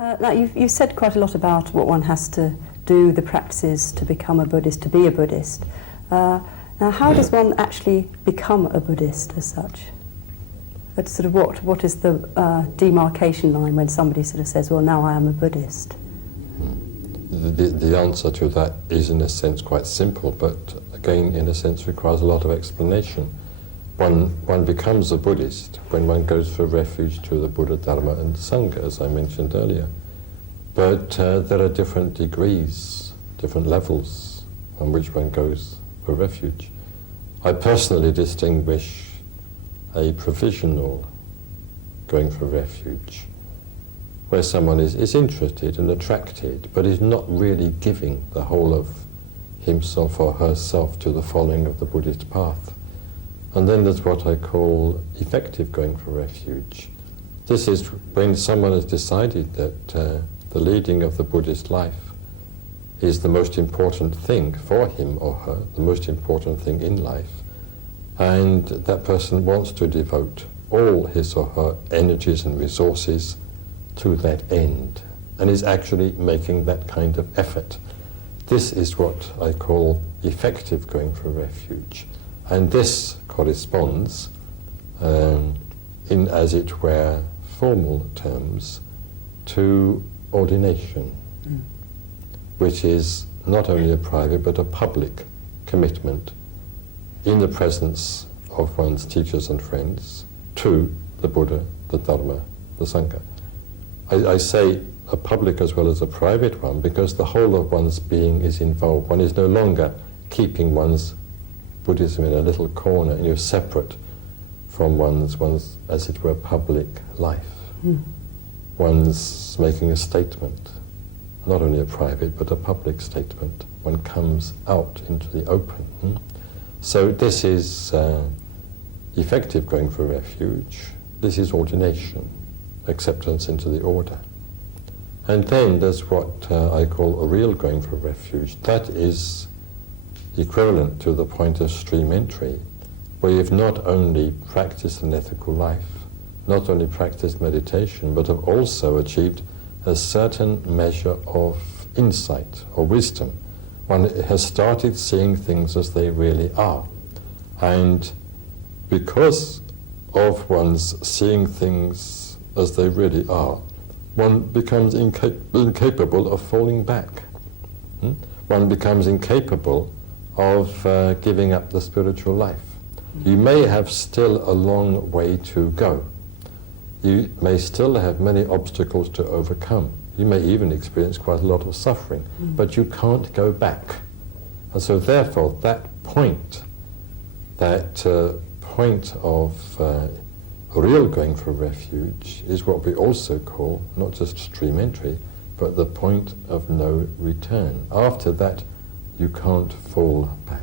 Now you've said quite a lot about what one has to do, the practices to become a Buddhist, to be a Buddhist. Now how does one actually become a Buddhist as such? But sort of what is the demarcation line when somebody sort of says, well, now I am a Buddhist? The answer to that is in a sense quite simple, but again in a sense requires a lot of explanation. One becomes a Buddhist when one goes for refuge to the Buddha, Dharma and Sangha, as I mentioned earlier. But there are different degrees, different levels on which one goes for refuge. I personally distinguish a provisional going for refuge, where someone is interested and attracted, but is not really giving the whole of himself or herself to the following of the Buddhist path. And then there's what I call effective going for refuge. This is when someone has decided that the leading of the Buddhist life is the most important thing for him or her, the most important thing in life, and that person wants to devote all his or her energies and resources to that end, and is actually making that kind of effort. This is what I call effective going for refuge. And this corresponds, in as it were formal terms, to ordination, which is not only a private but a public commitment in the presence of one's teachers and friends to the Buddha, the Dharma, the Sangha. I say a public as well as a private one because the whole of one's being is involved. One is no longer keeping one's Buddhism in a little corner, and you're separate from one's, as it were, public life. One's making a statement, not only a private but a public statement. One comes out into the open. So this is effective going for refuge. This is ordination, acceptance into the order. And then there's what I call a real going for refuge. That is equivalent to the point of stream entry, where you've not only practiced an ethical life, not only practiced meditation, but have also achieved a certain measure of insight or wisdom. One has started seeing things as they really are. And because of one's seeing things as they really are, one becomes incapable of falling back. One becomes incapable of giving up the spiritual life. You may have still a long way to go. You may still have many obstacles to overcome. You may even experience quite a lot of suffering, but you can't go back. And so therefore that point of real going for refuge is what we also call not just stream entry, but the point of no return. After that, you can't fall back.